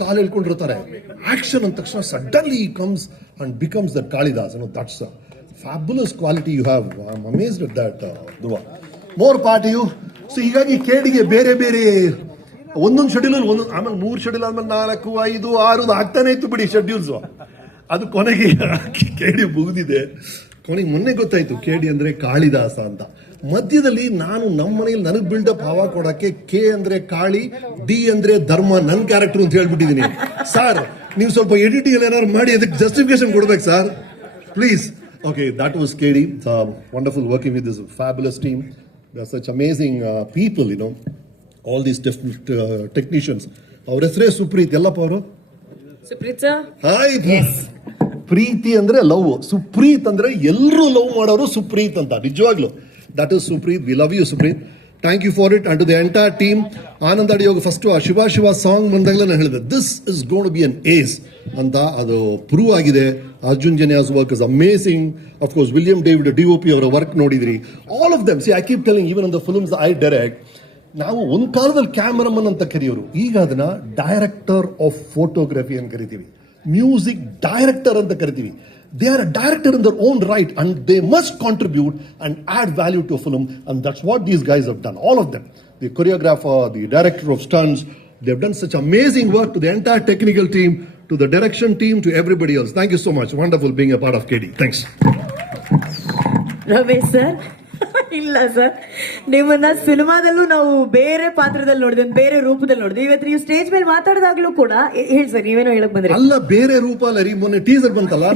ಕಾಲು ಹೇಳ್ಕೊಂಡಿರ್ತಾರೆ action ಅಂದ ತಕ್ಷಣ suddenly comes and becomes that Kalidas that's fabulous quality you have. I am amazed at that Dhruva. More part you. So ಹೀಗಾಗಿ ಕೇಡಿಗೆ ಬೇರೆ ಬೇರೆ ಒಂದೊಂದು ಶೆಡ್ಯೂಲ್ ಒಂದೊಂದು, ಆಮೇಲೆ 3 ಶೆಡ್ಯೂಲ್ ಆದ್ಮೇಲೆ 4, 5, 6 ಆಗ್ತಾನೆ ಇತ್ತು ಬಿಡಿ ಶೆಡ್ಯೂಲ್ಸ್. ಅದು ಕೊನೆಗೆ ಕೇಡಿ ಮುಗಿದಿದೆ. ಕೊನೆಗೆ ಮೊನ್ನೆ ಗೊತ್ತಾಯ್ತು ಕೇಡಿ ಅಂದ್ರೆ ಕಾಳಿದಾಸ ಅಂತ. ಮಧ್ಯದಲ್ಲಿ ನಾನು ನಮ್ಮ ಮನೆಯಲ್ಲಿ ನನಗೆ ಬಿಲ್ಡಪ್ ಹವಾ ಕೊಡಕ್ಕೆ ಕೆ ಅಂದ್ರೆ ಕಾಳಿ, ಡಿ ಅಂದ್ರೆ ಧರ್ಮ, ನನ್ನ ಕ್ಯಾರೆಕ್ಟರ್ ಅಂತ ಹೇಳ್ಬಿಟ್ಟಿದ್ದೀನಿ. ಸರ್ ನೀವು ಸ್ವಲ್ಪ ಎಡಿಟಿಂಗ್ ಏನಾದ್ರು ಮಾಡಿ ಅದಕ್ಕೆ ಜಸ್ಟಿಫಿಕೇಶನ್ ಕೊಡ್ಬೇಕು sir please. Okay, that was KD. Wonderful working with this fabulous team. They are such amazing people, you know. All these different technicians. ಅವ್ರ ಹೆಸರೇ ಸುಪ್ರೀತ್. ಎಲ್ಲಪ್ಪ ಅವರು? ಸುಪ್ರೀತ್ ಸರ್. ಹಾಯ್. ಪ್ರೀತಿ ಅಂದ್ರೆ ಲವ್, ಸುಪ್ರೀತ್ ಅಂದ್ರೆ ಎಲ್ಲರೂ ಲವ್ ಮಾಡೋರು ಸುಪ್ರೀತ್ ಅಂತ. ನಿಜವಾಗ್ಲು that is Supreeth. We love you Supreeth. Thank you for it and to the entire team. Anand ಅಡಿಯೋಗ ಫಸ್ಟ್ ಆ ಶಿವ ಶಿವ ಸಾಂಗ್ ಬಂದಾಗಲೇ ನಾನು ಹೇಳಿದೆ this is gonna be an ace ಅಂತ. ಅದು ಪ್ರೂವ್ ಆಗಿದೆ. Arjun Janya's work is amazing. Of course William David DOP ಅವರ work ನೋಡಿದ್ರಿ. All of them. See I keep telling even on the films I direct, ನಾವು ಒಂದು ಕಾಲದಲ್ಲಿ ಕ್ಯಾಮರಾಮನ್ ಅಂತ ಕರೆಯೋರು, ಈಗ ಅದನ್ನ ಡೈರೆಕ್ಟರ್ ಆಫ್ ಫೋಟೋಗ್ರಫಿ ಅಂತ ಕರಿತೀವಿ, ಮ್ಯೂಸಿಕ್ ಡೈರೆಕ್ಟರ್ ಅಂತ ಕರಿತೀವಿ. They are a director in their own right and they must contribute and add value to a film, and that's what these guys have done, all of them. The choreographer, the director of stunts, they've done such amazing work. To the entire technical team, to the direction team, to everybody else, thank you so much. Wonderful being a part of KD. Thanks. Ramesh sir, ಇಲ್ಲ sir, ನಿಮ್ಮನ್ನ ಸಿನಿಮಾದಲ್ಲೂ ನಾವು ಬೇರೆ ಪಾತ್ರದಲ್ಲಿ ನೋಡಿದ್ವಿ, ಬೇರೆ ರೂಪದಲ್ಲಿ ನೋಡಿದ್ವಿ. ಇವತ್ತು ನೀವು ಸ್ಟೇಜ್ ಮೇಲೆ ಮಾತಾಡಿದಾಗ್ಲೂ ಕೂಡ ಹೇಳಿ ಸರ್, ನೀವೇನೋ ಹೇಳಕ್ ಬಂದ್ರಿ. ಅಲ್ಲ, ಬೇರೆ ರೂಪ ಅಲ್ಲ ರೀ. ಮೊನ್ನೆ ಟೀಸರ್ ಬಂತಲ್ಲ.